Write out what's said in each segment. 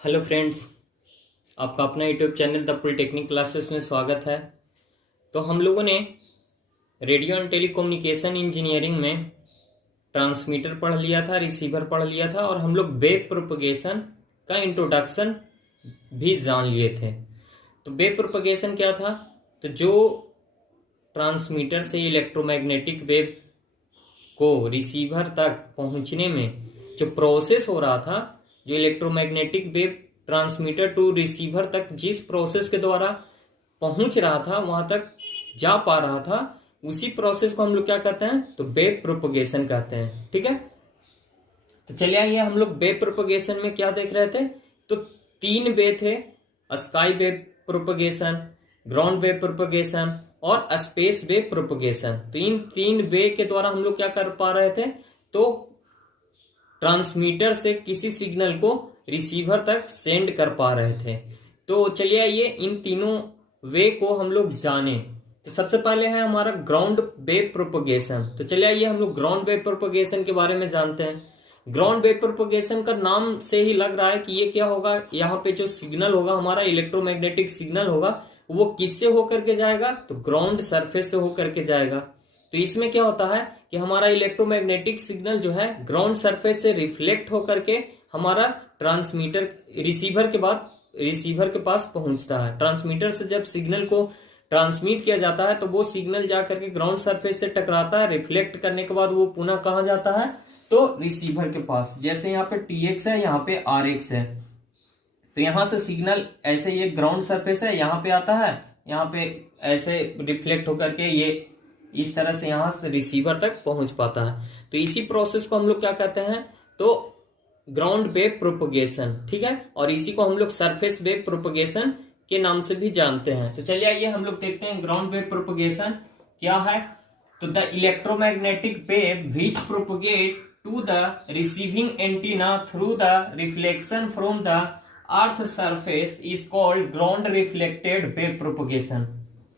Hello friends, आपका अपना YouTube channel the polytechnic classes में स्वागत है। तो हम लोगों ने रेडियो एंड टेलीकम्युनिकेशन इंजीनियरिंग में ट्रांसमीटर पढ़ लिया था, रिसीवर पढ़ लिया था और हम लोग वेव प्रोपगेशन का इंट्रोडक्शन भी जान लिए थे। तो वेव प्रोपगेशन क्या था? तो जो ट्रांसमीटर से इलेक्ट्रोमैग्नेटिक वेव को रिसीवर तक पहुंचने में जो प्रोसेस हो रहा था, जो electromagnetic wave transmitter to receiver तक जिस प्रोसेस के द्वारा पहुंच रहा था, वहां तक जा पा रहा था, उसी प्रोसेस को हम लोग क्या कहते हैं? तो वेव प्रोपगेशन कहते हैं। ठीक है, तो चलिए आइए हम लोग वेव प्रोपगेशन में क्या देख रहे थे। तो तीन वे थे: sky wave propagation, ground wave propagation और स्पेस वेव प्रोपगेशन। तो इन तीन वे के द्वारा हम लोग क्या कर पा रहे थे? तो ट्रांसमीटर से किसी सिग्नल को रिसीवर तक सेंड कर पा रहे थे। तो चलिए आइए इन तीनों वे को हम लोग जाने। तो सबसे पहले है हमारा ग्राउंड वेव प्रोपगेशन। तो चलिए आइए हम लोग ग्राउंड वेव प्रोपगेशन के बारे में जानते हैं। ग्राउंड वेव प्रोपगेशन का नाम से ही लग रहा है कि ये क्या होगा। यहाँ पे जो सिग्नल होगा, हमारा इलेक्ट्रोमैग्नेटिक सिग्नल होगा, वो किससे होकर के जाएगा? तो ग्राउंड सरफेस से होकर के जाएगा। तो इसमें क्या होता है कि हमारा इलेक्ट्रोमैग्नेटिक सिग्नल जो है ग्राउंड सरफेस से रिफ्लेक्ट होकर के हमारा ट्रांसमीटर रिसीवर के पास पहुंचता है। ट्रांसमीटर से जब सिग्नल को ट्रांसमिट किया जाता है तो वो सिग्नल जाकर के ग्राउंड सरफेस से टकराता है। रिफ्लेक्ट करने के बाद वो पुनः कहाँ जाता है? तो रिसीवर के पास। जैसे यहाँ पे TX है, यहाँ पे RX है। तो यहां से सिग्नल ऐसे, ये ग्राउंड सरफेस है, यहाँ पे आता है, यहाँ पे ऐसे रिफ्लेक्ट होकर के ये इस तरह से यहां से रिसीवर तक पहुंच पाता है। तो इसी प्रोसेस को हम लोग क्या कहते हैं? तो ग्राउंड वेव प्रोपगेशन। ठीक है, और इसी को हम लोग सरफेस वेव प्रोपगेशन के नाम से भी जानते हैं। तो चलिए आइए हम लोग देखते हैं ग्राउंड वेव प्रोपगेशन क्या है। तो the electromagnetic wave which propagate to the receiving antenna through the reflection from the earth surface is called ground reflected wave propagation.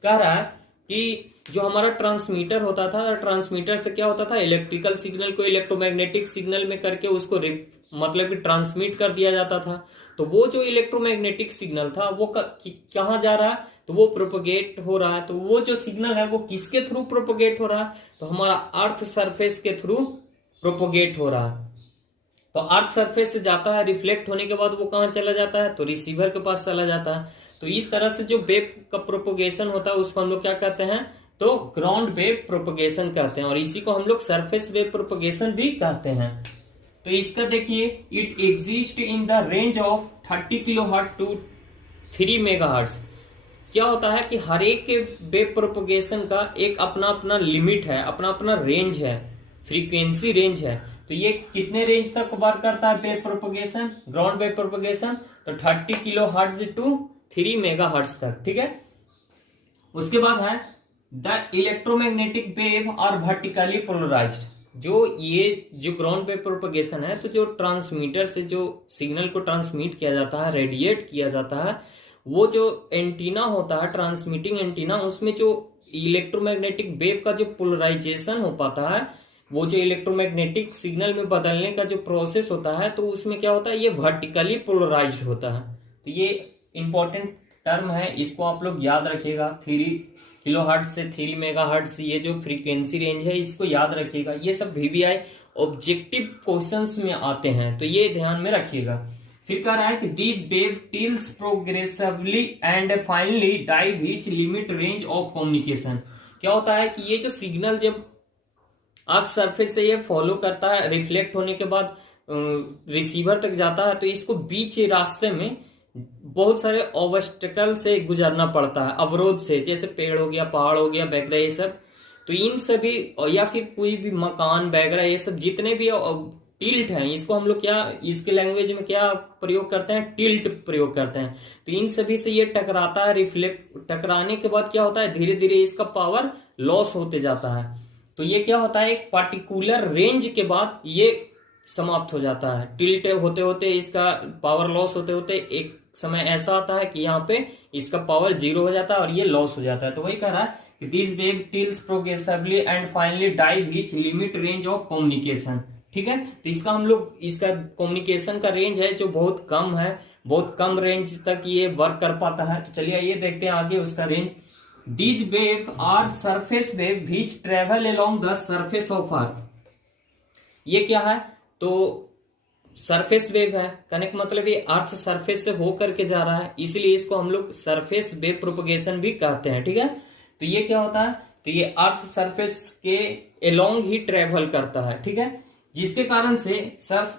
कह रहा है कि जो हमारा ट्रांसमीटर होता था, ट्रांसमीटर से क्या होता था? इलेक्ट्रिकल सिग्नल को इलेक्ट्रोमैग्नेटिक सिग्नल में करके उसको मतलब कि ट्रांसमिट कर दिया जाता था। तो वो जो इलेक्ट्रोमैग्नेटिक सिग्नल था वो कहाँ जा रहा है? तो वो प्रोपगेट हो रहा है। तो वो जो सिग्नल है वो किसके थ्रू प्रोपगेट हो रहा है? तो हमारा अर्थ सरफेस के थ्रू प्रोपगेट हो रहा है। तो अर्थ सरफेस से जाता है, रिफ्लेक्ट होने के बाद वो कहाँ चला जाता है? तो रिसीवर के पास चला जाता है। तो इस तरह से जो वेव का प्रोपगेशन होता है उसको हम लोग क्या कहते हैं? तो ग्राउंड वेव प्रोपगेशन कहते हैं, और इसी को हम लोग सरफेस वेव प्रोपगेशन भी कहते हैं। तो इसका देखिए, it exist in the range of 30 kilohertz to 3 megahertz. क्या होता है कि हर एक के वेव प्रोपगेशन का एक अपना अपना लिमिट है, अपना अपना रेंज है, फ्रीक्वेंसी रेंज है। तो ये कितने रेंज तक कवर करता है wave propagation, ground wave propagation? तो 30 किलोहर्ट्ज टू 3 मेगाहर्ट्ज तक। ठीक है, उसके बाद है the electromagnetic wave are vertically polarised. जो ग्राउंड वेव प्रोपगेशन है, तो जो ट्रांसमीटर से जो सिग्नल को ट्रांसमिट किया जाता है, रेडिएट किया जाता है, वो जो एंटीना होता है, ट्रांसमिटिंग एंटीना, उसमें जो इलेक्ट्रोमैग्नेटिक वेव का जो पोलराइजेशन हो पाता है, वो जो इलेक्ट्रोमैग्नेटिक सिग्नल में बदलने का जो प्रोसेस होता है, तो उसमें क्या होता है? ये वर्टिकली पोलराइज्ड होता है। तो ये इंपॉर्टेंट टर्म है, इसको आप लोग याद रखिएगा। 3 किलोहर्ट्ज से 3 मेगाहर्ट्ज ये जो फ्रीक्वेंसी रेंज है, इसको याद रखिएगा। ये सब VVI ऑब्जेक्टिव क्वेश्चंस में आते हैं, तो ये ध्यान में रखिएगा। फिर कह रहा है कि this wave tilts progressively and finally die which limit range of communication. क्या होता है कि ये जो सिग्नल जब अर्थ सरफेस से ये फॉलो करता है, रिफ्लेक्ट होने के बाद रिसीवर तक जाता है, तो इसको बीच रास्ते में बहुत सारे ऑब्स्टेकल से गुजरना पड़ता है, अवरोध से, जैसे पेड़ हो गया, पहाड़ हो गया, वगैरह ये सब। तो इन सभी, या फिर कोई भी मकान वगैरह, ये सब जितने भी टिल्ट हैं, इसको हम लोग क्या, इसके लैंग्वेज में क्या प्रयोग करते हैं? टिल्ट प्रयोग करते हैं। तो इन सभी से ये टकराता है, रिफ्लेक्ट टकराने के बाद क्या होता है? धीरे धीरे इसका पावर लॉस होते जाता है। तो ये क्या होता है? एक पार्टिकुलर रेंज के बाद ये समाप्त हो जाता है। टिल्ट होते होते इसका पावर लॉस होते होते एक समय ऐसा आता है कि यहाँ पे इसका पावर 0 हो जाता है और ये लॉस हो जाता है। तो वही कह रहा है कि this wave tilts progressively and finally die which limit range of communication. ठीक है, तो इसका हम लोग, इसका कम्युनिकेशन का रेंज है जो बहुत कम है, बहुत कम रेंज तक ये वर्क कर पाता है। तो चलिए ये देखते हैं आगे उसका range. These wave are surface wave which travel along the surface of earth. ये क्या है, तो सरफेस वेव है, कहने का मतलब ये अर्थ सरफेस से हो करके जा रहा है, इसलिए इसको हम लोग सरफेस वेव प्रोपगेशन भी कहते हैं। ठीक है, तो ये क्या होता है, तो ये अर्थ सरफेस के अलोंग ही ट्रेवल करता है। ठीक है, जिसके कारण से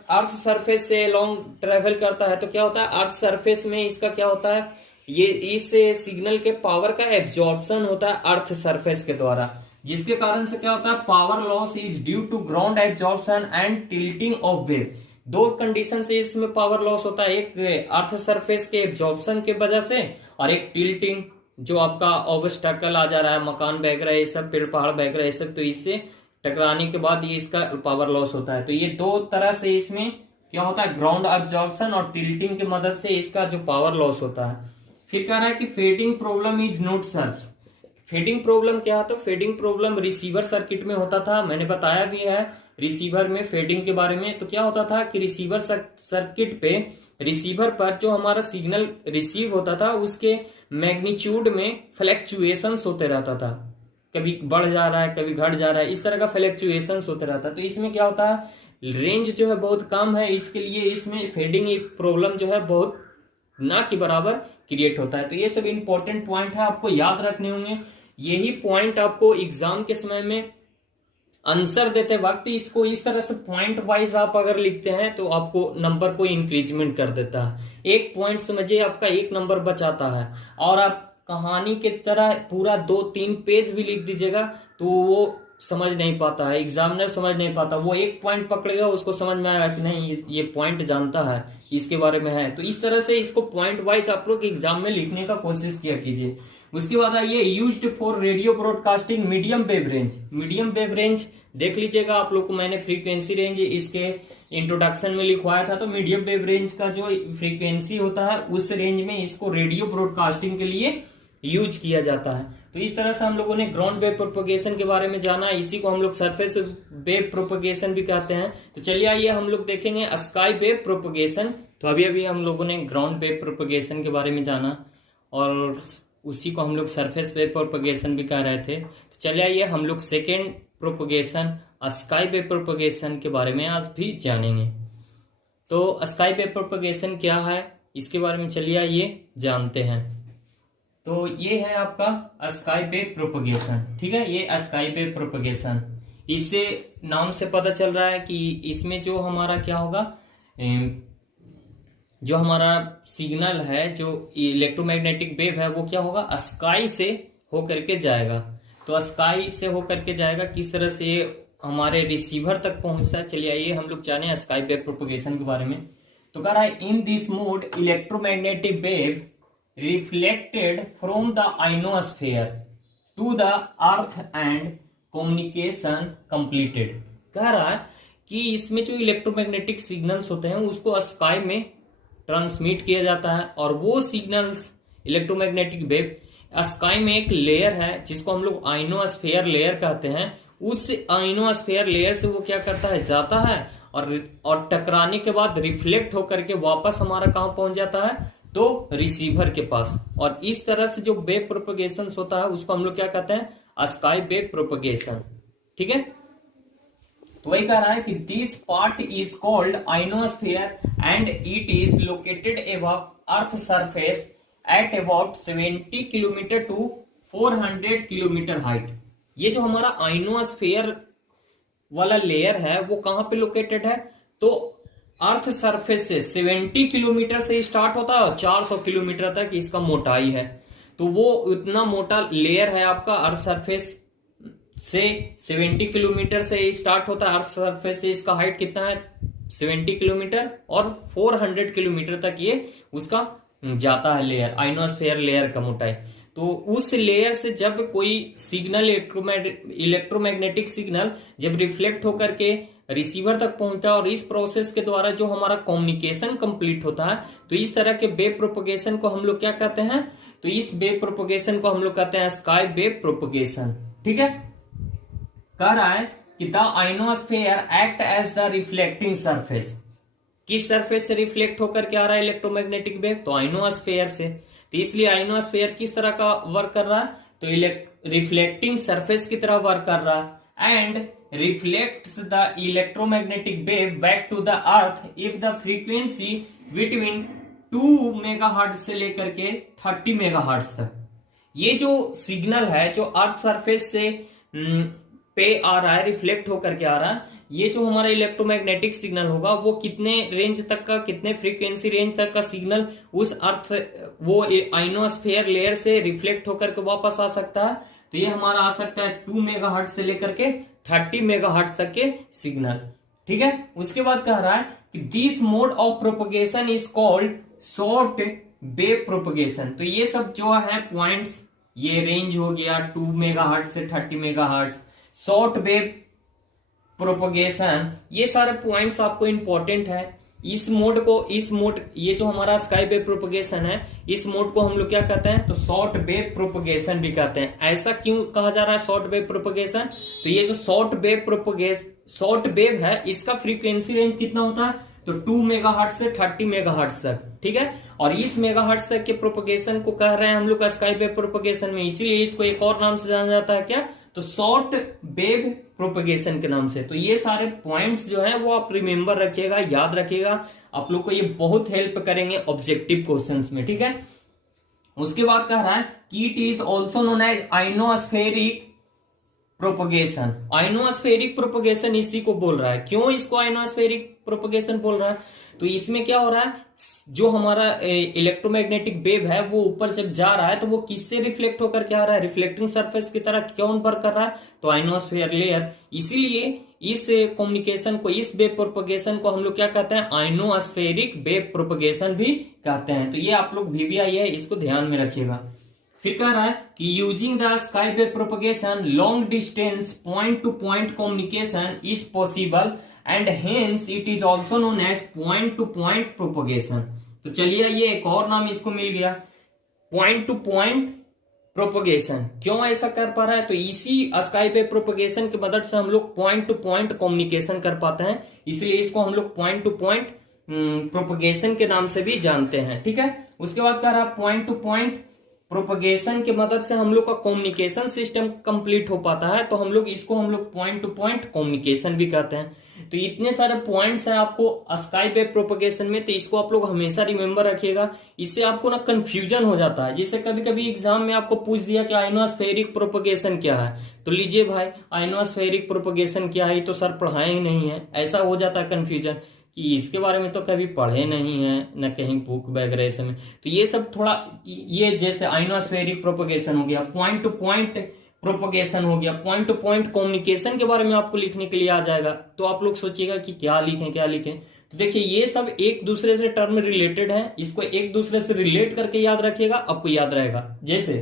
अर्थ सरफेस से अलोंग ट्रेवल करता है, तो क्या होता है, अर्थ सरफेस में इसका क्या होता है, ये इस सिग्नल के पावर का एब्जॉर्प्शन होता है अर्थ सरफेस के द्वारा, जिसके कारण से क्या होता है, power loss is due to ground absorption and tilting of wave. दो कंडीशन से इसमें पावर लॉस होता है, एक अर्थ सरफेस के एब्जॉर्प्शन के वजह से और एक टिल्टिंग, जो आपका ऑब्स्टैकल आ जा रहा है, मकान बह रहा है, ये सब पेड़ पहाड़ बह रहे हैं सब, तो इससे टकराने के बाद ये इसका पावर लॉस होता है। तो ये दो तरह से इसमें क्या होता है, ग्राउंड एब्जॉर्प्शन और टिल्टिंग की मदद से इसका जो पावर लॉस होता है। फिर कह रहा है कि fading problem is not served. Fading problem क्या है, तो फेडिंग प्रॉब्लम रिसीवर सर्किट में होता था, मैंने बताया भी है रिसीवर में फेडिंग के बारे में। तो क्या होता था कि रिसीवर सर्किट पे, रिसीवर पर जो हमारा सिग्नल रिसीव होता था उसके मैग्नीट्यूड में फ्लैक्चुएशंस होते रहता था, कभी बढ़ जा रहा है कभी घट जा रहा है, इस तरह का फ्लैक्चुएशंस होते रहता है। तो इसमें क्या होता है, रेंज जो है बहुत कम है, इसके लिए इसमें फेडिंग एक प्रॉब्लम जो है बहुत ना के बराबर क्रिएट होता है। तो ये सब इंपॉर्टेंट पॉइंट है, आपको याद रखने होंगे। यही पॉइंट आपको एग्जाम के समय में आंसर देते वक्त इसको इस तरह से पॉइंट वाइज आप अगर लिखते हैं तो आपको नंबर को इंक्रीजमेंट कर देता है। एक पॉइंट समझिए आपका 1 नंबर बचाता है, और आप कहानी की तरह पूरा 2-3 पेज भी लिख दीजिएगा तो वो समझ नहीं पाता है, एग्जामिनर समझ नहीं पाता, वो एक पॉइंट पकड़ेगा उसको समझ में आएगा कि नहीं ये पॉइंट जानता है, इसके बारे में है। तो इस तरह से इसको पॉइंट वाइज आप लोग एग्जाम में लिखने का कोशिश किया कीजिए। उसके बाद आइए used for radio broadcasting medium wave range. Medium wave range देख लीजिएगा आप लोग को, मैंने फ्रीक्वेंसी रेंज इसके इंट्रोडक्शन में लिखवाया था। तो मीडियम वेव रेंज का जो फ्रीक्वेंसी होता है उस रेंज में इसको रेडियो ब्रॉडकास्टिंग के लिए यूज किया जाता है। तो इस तरह से हम लोगों ने ग्राउंड वेव प्रोपगेशन के बारे में जाना, इसी को हम लोग सरफेस वेव प्रोपगेशन भी कहते हैं। तो चलिए आइए हम लोग देखेंगे स्काई वेव प्रोपगेशन। तो अभी अभी हम लोगों ने ग्राउंड वेव प्रोपगेशन के बारे में जाना और उसी को हम लोग सरफेस वेव प्रोपगेशन भी कह रहे थे। तो चलिए आइए हम लोग second propagation sky wave propagation के बारे में आज भी जानेंगे। तो स्काई वेव प्रोपगेशन क्या है इसके बारे में चलिए आइए जानते हैं। तो ये है आपका स्काई वेव प्रोपगेशन। ठीक है, ये स्काई वेव प्रोपगेशन, इससे नाम से पता चल रहा है कि इसमें जो हमारा क्या होगा, जो हमारा सिग्नल है, जो इलेक्ट्रोमैग्नेटिक वेव है, वो क्या होगा, स्काई से होकर के जाएगा। तो स्काई से होकर के जाएगा, किस तरह से हमारे रिसीवर तक पहुंचता है। चलिए आइए हम लोग जाने स्काई वेव प्रोपगेशन के बारे में। तो कह रहा है in this mode electromagnetic wave reflected from the ionosphere to the earth and communication completed। कह रहा है कि इसमें जो इलेक्ट्रोमैग्नेटिक सिग्नल्स होते हैं उसको स्काई में ट्रांसमिट किया जाता है, और वो सिग्नल्स इलेक्ट्रोमैग्नेटिक वेव स्काई में एक लेयर है जिसको हम लोग आइनोस्फेयर लेयर कहते हैं। उस आइनोस्फेयर लेयर से वो क्या करता है, जाता है और टकराने के बाद रिफ्लेक्ट होकर के वापस हमारा कहां पहुंच जाता है, तो रिसीवर के पास। और इस तरह से जो वेव प्रोपगेशन होता है उसको हम लोग क्या कहते हैं, स्काई वेव प्रोपगेशन। ठीक है, तो वही कह रहा है कि this part is called ionosphere and it is located above earth surface at about 70 kilometre to 400 kilometre height. ये जो हमारा आइनोस्फेयर वाला लेयर है वो कहां पे लोकेटेड है, तो अर्थ सरफेस से 70 किलोमीटर से स्टार्ट होता है और 400 किलोमीटर तक इसका मोटाई है। तो वो इतना मोटा लेयर है आपका अर्थ सरफेस से 70 किलोमीटर से स्टार्ट होता है। अर्थ सरफेस से इसका हाइट कितना है, 70 किलोमीटर, और 400 किलोमीटर तक ये उसका जाता है लेयर, आइनोस्फेयर लेयर का मोटाई। तो उस लेयर से जब कोई सिग्नल इलेक्ट्रोमैग्नेटिक सिग्नल जब रिफ्लेक्ट होकर के रिसीवर तक पहुंचता है और इस प्रोसेस के द्वारा जो हमारा कम्युनिकेशन कंप्लीट होता है, तो इस तरह के वेव प्रोपगेशन को हम लोग क्या कहते हैं, तो इस वेव प्रोपगेशन को हम लोग कहते हैं स्काई वेव प्रोपगेशन। ठीक है, कह रहा है कि the ionosphere act as the reflecting surface. किस सरफेस से रिफ्लेक्ट होकर के आ रहा है इलेक्ट्रोमैग्नेटिक वेव? तो आइनोस्फेयर से। तो इसलिए आइनोस्फेयर किस तरह का वर्क कर रहा है? तो रिफ्लेक्टिंग सरफेस की तरह वर्क कर रहा है and reflects the electromagnetic wave back to the earth if the frequency between 2 megahertz से लेकर के 30 मेगाहर्ट्ज तक। ये जो सिग्नल है जो अर्थ सरफेस से पे आ रहा है, रिफ्लेक्ट होकर के आ रहा है, ये जो हमारा इलेक्ट्रोमैग्नेटिक सिग्नल होगा वो कितने रेंज तक का, कितने फ्रीक्वेंसी रेंज तक का सिग्नल उस अर्थ वो आइनोस्फेयर लेयर से रिफ्लेक्ट होकर के वापस आ सकता है? तो ये हमारा आ सकता है 2 मेगाहर्ट्ज से लेकर के 30 मेगाहर्ट्ज तक के सिग्नल। ठीक है, उसके बाद कह रहा है कि this mode of propagation is called short wave propagation. तो ये सब जो है पॉइंट्स, ये रेंज हो गया 2 मेगाहर्ट्ज से 30 मेगाहर्ट्ज, शॉर्ट वेव प्रोपगेशन, ये सारे पॉइंट्स आपको इंपॉर्टेंट है। इस मोड ये जो हमारा स्काई वेव प्रोपगेशन है, इस मोड को हम लोग क्या कहते हैं? तो शॉर्ट वेव प्रोपगेशन भी कहते हैं। ऐसा क्यों कहा जा रहा है शॉर्ट वेव प्रोपगेशन? तो ये जो शॉर्ट वेव है, इसका फ्रीक्वेंसी रेंज कितना होता है? तो 2 मेगाहर्ट्ज से 30 मेगाहर्ट्ज तक। ठीक है, और इस मेगाहर्ट्ज तक के प्रोपगेशन को कह रहे हैं हम लोग स्काई वेव प्रोपगेशन में, इसीलिए इसको एक और नाम से जाना जाता है, क्या? तो शॉर्ट वेव प्रोपगेशन के नाम से। तो ये सारे पॉइंट्स जो है वो आप रिमेंबर रखिएगा, याद रखिएगा, आप लोग को ये बहुत हेल्प करेंगे ऑब्जेक्टिव क्वेश्चंस में। ठीक है, उसके बाद कह रहा है कि it is also known as ionospheric propagation. Ionospheric propagation इसी को बोल रहा है। क्यों इसको आइनोस्फेरिक प्रोपगेशन बोल रहा है? तो इसमें क्या हो रहा है, जो हमारा इलेक्ट्रोमैग्नेटिक वेव है वो ऊपर जब जा रहा है तो वो किससे रिफ्लेक्ट होकर के आ रहा है? रिफ्लेक्टिंग सरफेस की तरह कौन वर्क कर रहा है? तो आइनोस्फेयर लेयर। इसीलिए इस कम्युनिकेशन को, इस वेव प्रोपगेशन को हम लोग क्या कहते हैं? आइनोस्फेरिक वेव प्रोपगेशन भी कहते हैं। तो ये आप लोग VVI है, इसको ध्यान में रखिएगा। फिर कह रहा है कि using the sky wave propagation long distance point to point communication is possible and hence it is also known as point to point propagation. तो चलिए ये एक और नाम इसको मिल गया, पॉइंट टू पॉइंट प्रोपगेशन। क्यों ऐसा कर पा रहा है? तो इसी स्काई वेव प्रोपगेशन की मदद से हम लोग पॉइंट टू पॉइंट कम्युनिकेशन कर पाते हैं, इसलिए इसको हम लोग पॉइंट टू पॉइंट प्रोपगेशन के नाम से भी जानते हैं। ठीक है, उसके बाद कह रहा है पॉइंट टू पॉइंट प्रोपगेशन की मदद से हम लोग का कम्युनिकेशन सिस्टम कंप्लीट हो पाता है, तो हम लोग पॉइंट टू पॉइंट कम्युनिकेशन भी कहते हैं। तो इतने सारे पॉइंट्स हैं आपको स्काई वेव प्रोपगेशन में, तो इसको आप लोग हमेशा रिमेंबर रखिएगा। इससे आपको ना कंफ्यूजन हो जाता है, जिससे कभी कभी एग्जाम में आपको पूछ दिया कि आइनोस्फेरिक प्रोपगेशन क्या है, तो लीजिए भाई आइनोस्फेरिक प्रोपगेशन क्या है, तो सर पढ़ाए ही नहीं है, ऐसा हो जाता है कंफ्यूजन कि इसके बारे में तो कभी पढ़े नहीं है न कहीं बुक वगैरह से में। तो ये सब थोड़ा, ये जैसे आइनोस्फेरिक प्रोपगेशन हो गया, पॉइंट टू पॉइंट प्रोपगेशन हो गया, पॉइंट टू पॉइंट कम्युनिकेशन के बारे में आपको लिखने के लिए आ जाएगा। तो आप लोग सोचिएगा कि क्या लिखें। तो देखिए ये सब एक दूसरे से टर्म रिलेटेड है, इसको एक दूसरे से रिलेट करके याद रखिएगा, आपको याद रहेगा। जैसे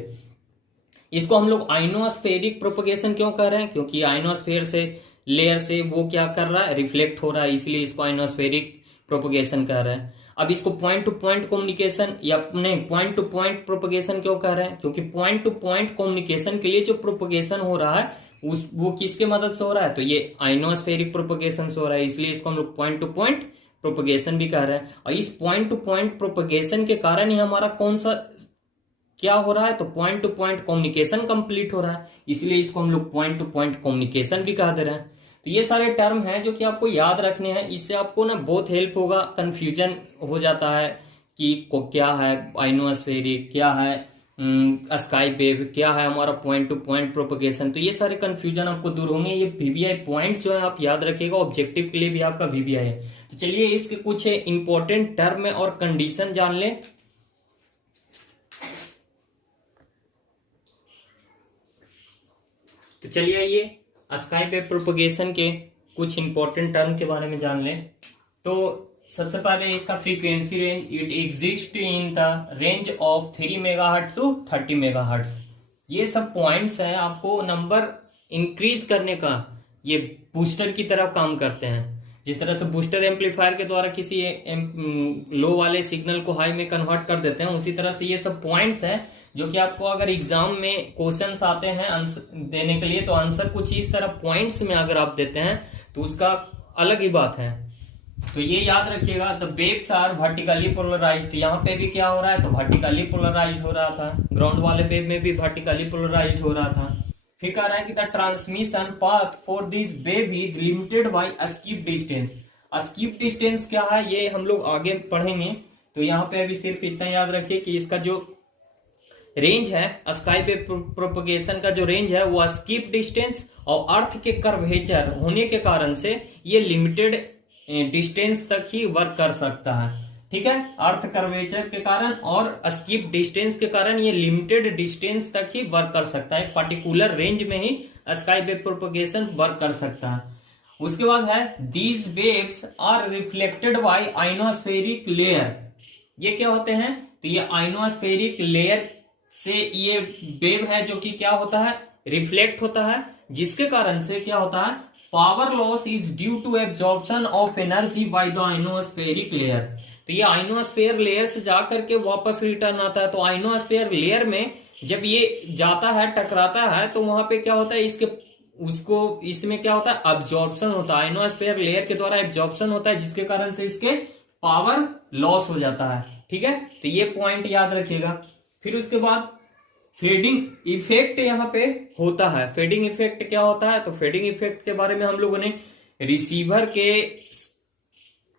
इसको हम लोग आइनोस्फेरिक प्रोपगेशन क्यों कर रहे हैं? क्योंकि आइनोस्फेयर से लेयर से वो क्या कर रहा है? रिफ्लेक्ट हो रहा है, इसलिए इसको आइनोस्फेरिक प्रोपगेशन कर रहा है। अब इसको पॉइंट टू पॉइंट कम्युनिकेशन या नहीं पॉइंट टू पॉइंट प्रोपगेशन क्यों कर रहे हैं? क्योंकि पॉइंट टू पॉइंट कम्युनिकेशन के लिए जो प्रोपगेशन हो रहा है वो किसके मदद से हो रहा है? तो ये आइनोस्फेरिक प्रोपगेशन से हो रहा है, इसलिए इसको हम लोग पॉइंट टू पॉइंट प्रोपगेशन भी कर रहे हैं। और इस पॉइंट टू पॉइंट प्रोपगेशन के कारण ही हमारा कौन सा क्या हो रहा है? तो point to point communication complete हो रहा है, इसलिए इसको हम लोग पॉइंट टू पॉइंट कम्युनिकेशन भी कह दे रहे हैं। तो ये सारे टर्म हैं जो कि आपको याद रखने हैं, इससे आपको ना बहुत हेल्प होगा। कंफ्यूजन हो जाता है कि क्या है आइनोस्फेरिक, क्या है स्काई वेव, क्या है हमारा पॉइंट टू पॉइंट प्रोपगेशन। तो ये सारे कंफ्यूजन आपको दूर होंगे। ये VVI पॉइंट्स जो है आप याद रखिएगा, ऑब्जेक्टिव के लिए भी आपका VVI है। तो चलिए इसके कुछ इंपॉर्टेंट टर्म और कंडीशन जान लें। तो चलिए ये स्काई वेव प्रोपगेशन के कुछ इंपॉर्टेंट टर्म के बारे में जान लें। तो सबसे पहले इसका frequency range, it exist in the range of 3 megahertz to 30 megahertz. ये सब पॉइंट्स हैं, आपको नंबर इंक्रीज करने का ये बूस्टर की तरह काम करते हैं। जिस तरह से बूस्टर एम्पलीफायर के द्वारा किसी लो वाले सिग्नल को हाई में कन्वर्ट कर देते हैं, उसी तरह से ये सब पॉइंट्स हैं जो कि आपको अगर एग्जाम में क्वेश्चंस आते हैं आंसर देने के लिए, तो आंसर कुछ इस तरह पॉइंट्स में अगर आप देते हैं तो उसका अलग ही बात है। तो ये याद रखिएगा, the waves are vertically polarised. यहाँ पे भी क्या हो रहा है, तो वर्टिकली पोलराइज्ड हो रहा था, ग्राउंड वाले वेव में भी वर्टिकली पोलराइज्ड हो रहा था। फिर कह रहा है कि the transmission path for this wave is limited by escape distance. Escape distance क्या है ये हम लोग आगे पढ़ेंगे, तो यहाँ पे अभी सिर्फ इतना याद रखिए कि इसका जो रेंज है, स्काई वेव प्रोपगेशन का जो रेंज है वो एस्केप डिस्टेंस और अर्थ के कर्वेचर होने के कारण से ये लिमिटेड डिस्टेंस तक ही वर्क कर सकता है। ठीक है, अर्थ कर्वेचर के कारण और एस्केप डिस्टेंस के कारण ये लिमिटेड डिस्टेंस तक ही वर्क कर सकता है, पर्टिकुलर रेंज में ही स्काई वेव प्रोपगेशन वर्क कर सकता है। उसके बाद है these waves are reflected by ionospheric layer. ये क्या होते हैं, तो ये आइनोस्फेरिक लेयर से ये वेव है जो कि क्या होता है, रिफ्लेक्ट होता है, जिसके कारण से क्या होता है, power loss is due to absorption of energy by the ionospheric layer. तो ये आइनोस्फेयर लेयर से जाकर के वापस रिटर्न आता है। तो आइनोस्फेयर लेयर में जब ये जाता है, टकराता है, तो वहां पे क्या होता है, इसमें क्या होता है, अब्जॉर्प्शन होता है, आइनोस्फेयर लेयर के द्वारा एब्जॉर्प्शन होता है, जिसके कारण से इसके पावर लॉस हो जाता है। ठीक है, तो ये पॉइंट याद रखिएगा। फिर उसके बाद फेडिंग इफेक्ट यहाँ पे होता है। फेडिंग इफेक्ट क्या होता है, तो फेडिंग इफेक्ट के बारे में हम लोगों ने रिसीवर के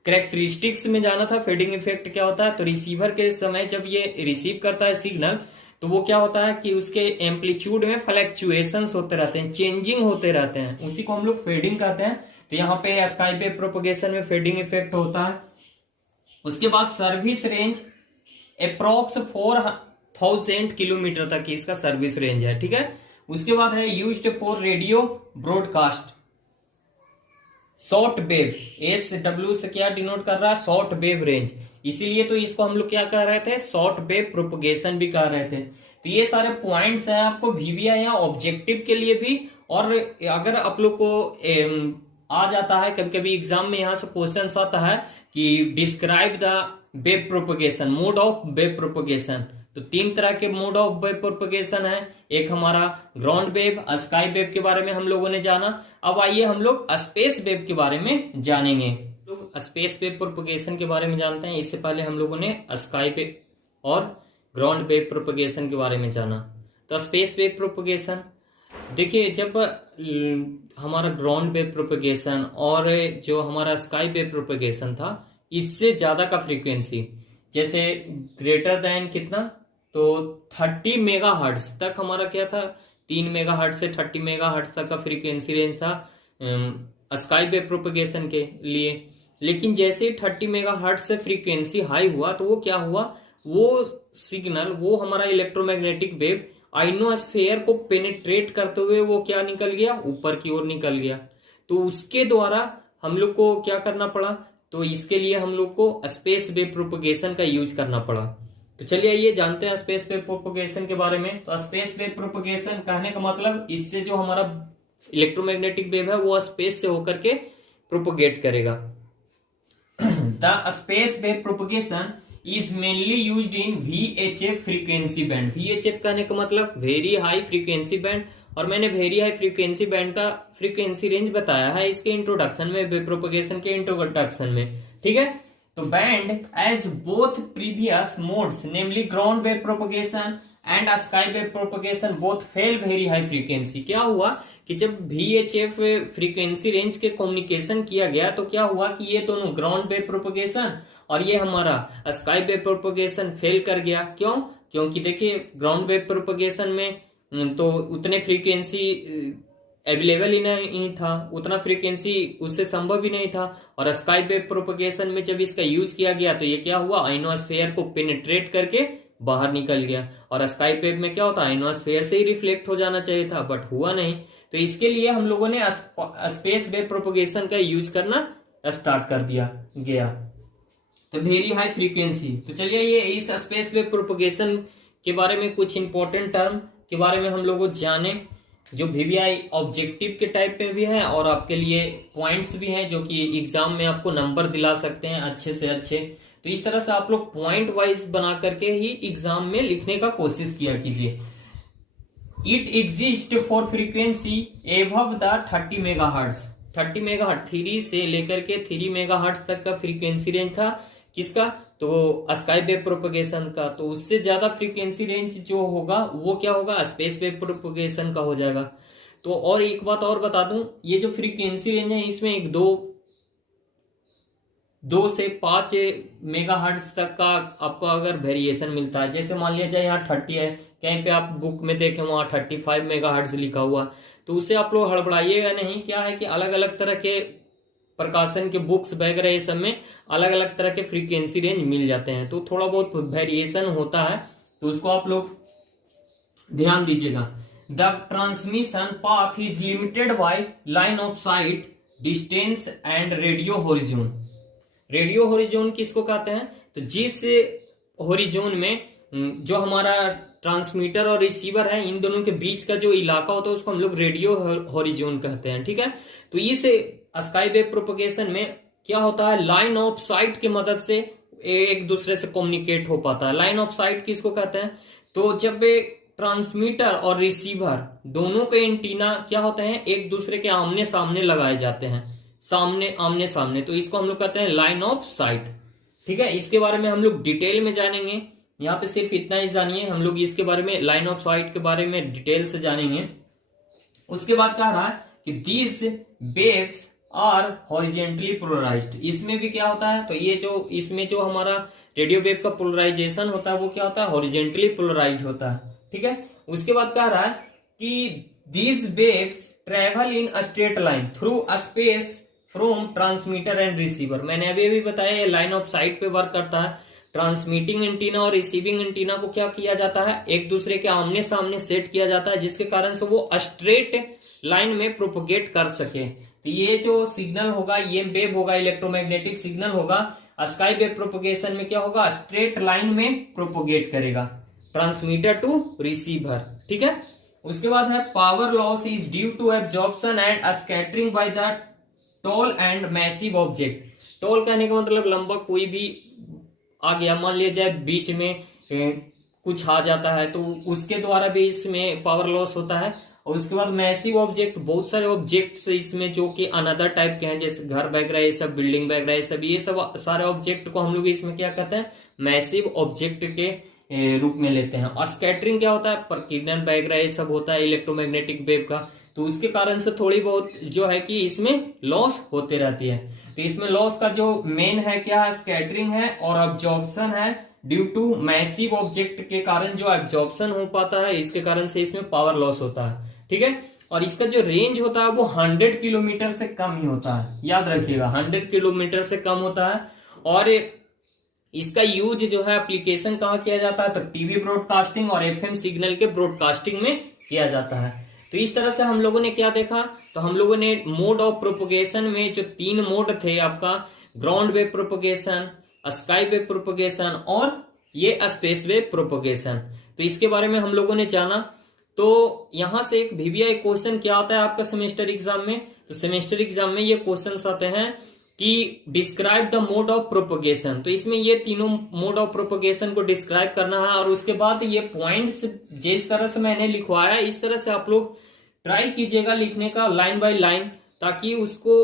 कैरेक्टरिस्टिक्स में जाना था। फेडिंग इफेक्ट क्या होता है, तो रिसीवर के समय जब ये रिसीव करता है सिग्नल, तो वो क्या होता है कि उसके एम्पलीट्यूड में फ्लक्चुएशंस होते रहते हैं, चेंजिंग होते रहते हैं, उसी को हम लोग फेडिंग कहते हैं। तो यहाँ पे स्काई वेव प्रोपगेशन में फेडिंग इफेक्ट होता है। उसके बाद सर्विस रेंज अप्रोक्स 4000 किलोमीटर तक की इसका सर्विस रेंज है। ठीक है, उसके बाद है used for radio broadcast short wave. SW से क्या डिनोट कर रहा है, शॉर्ट वेव रेंज, इसीलिए तो इसको हम लोग क्या कह रहे थे, शॉर्ट वेव प्रोपगेशन भी कह रहे थे। तो ये सारे पॉइंट्स हैं आपको VVI या ऑब्जेक्टिव के लिए भी, और अगर आप लोग को आ जाता है कभी कभी एग्जाम में, यहाँ से क्वेश्चन आता है कि describe the wave propagation, mode of wave propagation. तो 3 तरह के मोड ऑफ वेव प्रोपगेशन है। एक हमारा ग्राउंड वेव, स्काई वेव के बारे में हम लोगों ने जाना। अब आइए हम लोग स्पेस वेव के बारे में जानेंगे। लोग स्पेस वेव प्रोपगेशन के बारे में जानते हैं, इससे पहले हम लोगों ने स्काई वेव और ग्राउंड वेव प्रोपगेशन के बारे में जाना। तो स्पेस वेव प्रोपगेशन देखिए, जब हमारा ग्राउंड वेव प्रोपगेशन और जो हमारा स्काई वेव प्रोपगेशन था, इससे ज्यादा का फ्रीक्वेंसी, जैसे ग्रेटर देन कितना, तो 30 मेगाहर्ट्ज तक हमारा क्या था, 3 मेगाहर्ट्ज से 30 मेगाहर्ट्ज तक का फ्रीक्वेंसी रेंज था स्काई वेव प्रोपगेशन के लिए। लेकिन जैसे 30 मेगाहर्ट्ज से फ्रीक्वेंसी हाई हुआ, तो वो क्या हुआ, वो सिग्नल, वो हमारा इलेक्ट्रोमैग्नेटिक वेव आइनोस्फेयर को पेनिट्रेट करते हुए वो क्या निकल गया, ऊपर की ओर निकल गया। तो उसके द्वारा हम लोग को क्या करना पड़ा, तो इसके लिए हम लोग को स्पेस वेव प्रोपगेशन का यूज करना पड़ा। तो चलिए ये जानते हैं स्पेस वेव प्रोपगेशन के बारे में। तो स्पेस वेव प्रोपगेशन कहने का मतलब, इससे जो हमारा इलेक्ट्रोमैग्नेटिक वेव है वो स्पेस से होकर के प्रोपगेट करेगा। The space wave propagation is mainly used in VHF frequency band. VHF कहने का मतलब वेरी हाई फ्रीक्वेंसी बैंड, और मैंने वेरी हाई फ्रीक्वेंसी बैंड का फ्रीक्वेंसी रेंज बताया है इसके इंट्रोडक्शन में, वेव प्रोपगेशन के इंट्रोडक्शन में। ठीक है, तो band as both previous modes namely ground wave propagation and sky wave propagation both fail very high frequency. क्या हुआ कि जब VHF फ्रीक्वेंसी रेंज के कम्युनिकेशन किया गया, तो क्या हुआ कि ये दोनों ग्राउंड वेव प्रोपगेशन और ये हमारा स्काई वेव प्रोपगेशन फेल कर गया। क्यों? क्योंकि देखिए ग्राउंड वेव प्रोपगेशन में तो उतने फ्रीक्वेंसी अवेलेबल ही नहीं था, उतना फ्रीक्वेंसी उससे संभव ही नहीं था। और स्काई वेव प्रोपगेशन में जब इसका यूज किया गया, तो ये क्या हुआ, आइनोस्फेयर को पेनिट्रेट करके बाहर निकल गया। और स्काई वेव में क्या होता है, आइनोस्फेयर से ही रिफ्लेक्ट हो जाना चाहिए था, बट हुआ नहीं। तो इसके लिए हम लोगों ने स्पेस वेव प्रोपगेशन का यूज करना स्टार्ट कर दिया गया। तो वेरी हाई फ्रीक्वेंसी। तो चलिए ये इस स्पेस वेव प्रोपगेशन के बारे में कुछ इंपॉर्टेंट टर्म के बारे में हम लोग जाने, जो VVI ऑब्जेक्टिव के टाइप में भी है और आपके लिए पॉइंट्स भी हैं, जो कि एग्जाम में आपको नंबर दिला सकते हैं अच्छे से अच्छे। तो इस तरह से आप लोग पॉइंट वाइज बना करके ही एग्जाम में लिखने का कोशिश किया कीजिए। It exist for frequency above the 30 megahertz. 30 megahertz, 3 से लेकर के 3 मेगाहर्ट्ज तक का फ्रीक्वेंसी रेंज था किसका, तो स्काई वेव प्रोपगेशन का। तो उससे ज्यादा फ्रीक्वेंसी रेंज जो होगा वो क्या होगा, स्पेस वेव प्रोपगेशन का हो जाएगा। तो और एक बात और बता दूं, ये जो फ्रीक्वेंसी रेंज है इसमें एक 2 से 5 मेगाहर्ट्ज तक का आपको अगर वेरिएशन मिलता है, जैसे मान लिया जाए यहाँ 30 है, कहीं पे आप बुक में देखें वहां 35 मेगाहर्ट्ज लिखा हुआ, तो उससे आप लोग हड़बड़ाइएगा नहीं। क्या है कि अलग अलग तरह के प्रकाशन के बुक्स वगैरह ये सब में अलग अलग तरह के फ्रीक्वेंसी रेंज मिल जाते हैं, तो थोड़ा बहुत वेरिएशन होता है, तो उसको आप लोग ध्यान दीजिएगा। The transmission path is limited by line of site, distance and radio horizon. Radio horizon किसको कहते हैं, तो जिस होरिजोन में जो हमारा ट्रांसमीटर और रिसीवर है इन दोनों के बीच का जो इलाका होता है उसको हम लोग रेडियो होरिजोन कहते हैं, ठीक है। तो इस स्काई वेव प्रोपगेशन में क्या होता है, लाइन ऑफ साइट की मदद से एक दूसरे से कम्युनिकेट हो पाता है। लाइन ऑफ साइट किसको कहते हैं, तो जब ट्रांसमीटर और रिसीवर दोनों के एंटीना क्या होते हैं, एक दूसरे के आमने सामने लगाए जाते हैं, आमने सामने, तो इसको हम लोग कहते हैं लाइन ऑफ साइट, ठीक है। इसके बारे में हम लोग डिटेल में जानेंगे, यहाँ पे सिर्फ इतना ही जानिए, हम लोग इसके बारे में लाइन ऑफ साइट के बारे में डिटेल से जानेंगे। उसके बाद कह रहा है कि these waves are horizontally polarised. इसमें भी क्या होता है, तो ये जो इसमें जो हमारा रेडियो वेव का पोलराइजेशन होता है वो क्या होता है, हॉरिजेंटली पोलराइज्ड होता है, ठीक है। उसके बाद कह रहा है कि these waves travel in a straight line through a space from transmitter and receiver. मैंने अभी भी बताया ये लाइन ऑफ साइट पे वर्क करता है। ट्रांसमिटिंग एंटीना और रिसीविंग एंटीना को क्या किया जाता है, एक दूसरे के आमने सामने सेट किया जाता है, जिसके कारण से वो स्ट्रेट लाइन में प्रोपोगेट कर सके। तो ये जो सिग्नल होगा, ये वेव होगा, इलेक्ट्रोमैग्नेटिक सिग्नल होगा, स्काई वेव प्रोपोगेशन में क्या होगा, स्ट्रेट लाइन में प्रोपोगेट करेगा, ट्रांसमीटर टू रिसीवर, ठीक है। उसके बाद है power loss is due to absorption and scattering by the tall and massive object. Tall कहने का मतलब लंबा कोई भी आ गया, मान लिया जाए बीच में कुछ आ जाता है तो उसके द्वारा भी इसमें पावर लॉस होता है। और उसके बाद मैसिव ऑब्जेक्ट, बहुत सारे ऑब्जेक्ट्स इसमें जो कि अनदर टाइप के हैं, जैसे घर वगैरह ये सब, बिल्डिंग वगैरह ये सब सारे ऑब्जेक्ट को हम लोग इसमें क्या कहते हैं, मैसिव ऑब्जेक्ट के रूप में लेते हैं। और स्कैटरिंग क्या होता है, प्रकीर्णन वगैरह ये सब होता है इलेक्ट्रोमैग्नेटिक वेव का, तो उसके कारण से थोड़ी बहुत जो है कि इसमें लॉस होते रहती है। तो इसमें लॉस का जो मेन है क्या है, स्कैटरिंग है, और अब्जॉर्प्शन है ड्यू टू मैसिव ऑब्जेक्ट के कारण जो एब्जॉर्प्शन हो पाता है, इसके कारण से इसमें पावर लॉस होता है, ठीक है। और इसका जो रेंज होता है वो 100 किलोमीटर से कम ही होता है, याद रखिएगा 100 किलोमीटर से कम होता है। और इसका यूज जो है एप्लीकेशन कहाँ किया जाता है, तो टीवी ब्रॉडकास्टिंग और एफएम सिग्नल के ब्रॉडकास्टिंग में किया जाता है। तो इस तरह से हम लोगों ने क्या देखा, तो हम लोगों ने मोड ऑफ प्रोपोगेशन में जो 3 मोड थे आपका, ground wave propagation, sky wave propagation और ये स्पेस वेव प्रोपोगेशन, तो इसके बारे में हम लोगों ने जाना। तो यहां से एक VVI क्वेश्चन क्या आता है आपका सेमेस्टर एग्जाम में, तो सेमेस्टर एग्जाम में ये क्वेश्चन आते हैं कि describe the mode of propagation. तो इसमें ये तीनों मोड ऑफ प्रोपोगेशन को डिस्क्राइब करना है, और उसके बाद ये पॉइंट्स जिस तरह से मैंने लिखवाया इस तरह से आप लोग ट्राई कीजिएगा लिखने का लाइन बाय लाइन, ताकि उसको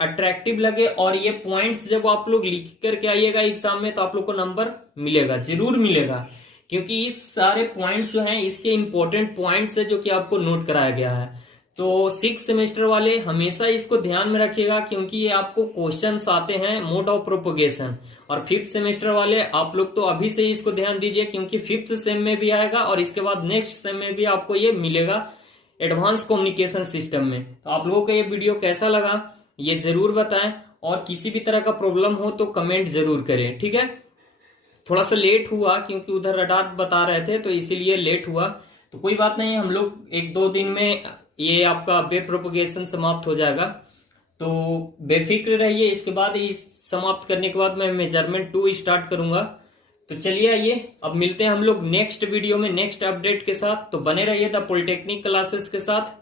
अट्रैक्टिव लगे। और ये पॉइंट्स जब आप लोग लिख करके आइएगा एग्जाम में तो आप लोग को नंबर मिलेगा, जरूर मिलेगा, क्योंकि इस सारे पॉइंट्स जो हैं इसके इंपॉर्टेंट पॉइंट्स है जो कि आपको नोट कराया गया है। तो 6th सेमेस्टर वाले हमेशा इसको ध्यान में रखिएगा, क्योंकि ये आपको क्वेश्चंस आते हैं मोड ऑफ प्रोपोगेशन। और 5th सेमेस्टर वाले आप लोग तो अभी से इसको ध्यान दीजिए, क्योंकि 5th सेम में भी आएगा और इसके बाद नेक्स्ट सेम में भी आपको ये मिलेगा एडवांस कम्युनिकेशन सिस्टम में। तो आप लोगों को ये वीडियो कैसा लगा ये जरूर बताएं, और किसी भी तरह का प्रॉब्लम हो तो कमेंट जरूर करें, ठीक है। थोड़ा सा लेट हुआ क्योंकि उधर रडार बता रहे थे तो इसीलिए लेट हुआ, तो कोई बात नहीं, हम लोग 1-2 दिन में ये आपका वेव प्रोपोगेशन समाप्त हो जाएगा, तो बेफिक्र रहिए। इसके बाद इस समाप्त करने के बाद मैं मेजरमेंट 2 स्टार्ट करूंगा। तो चलिए आइए अब मिलते हैं हम लोग नेक्स्ट वीडियो में नेक्स्ट अपडेट के साथ। तो बने रहिए द पॉलिटेक्निक क्लासेस के साथ।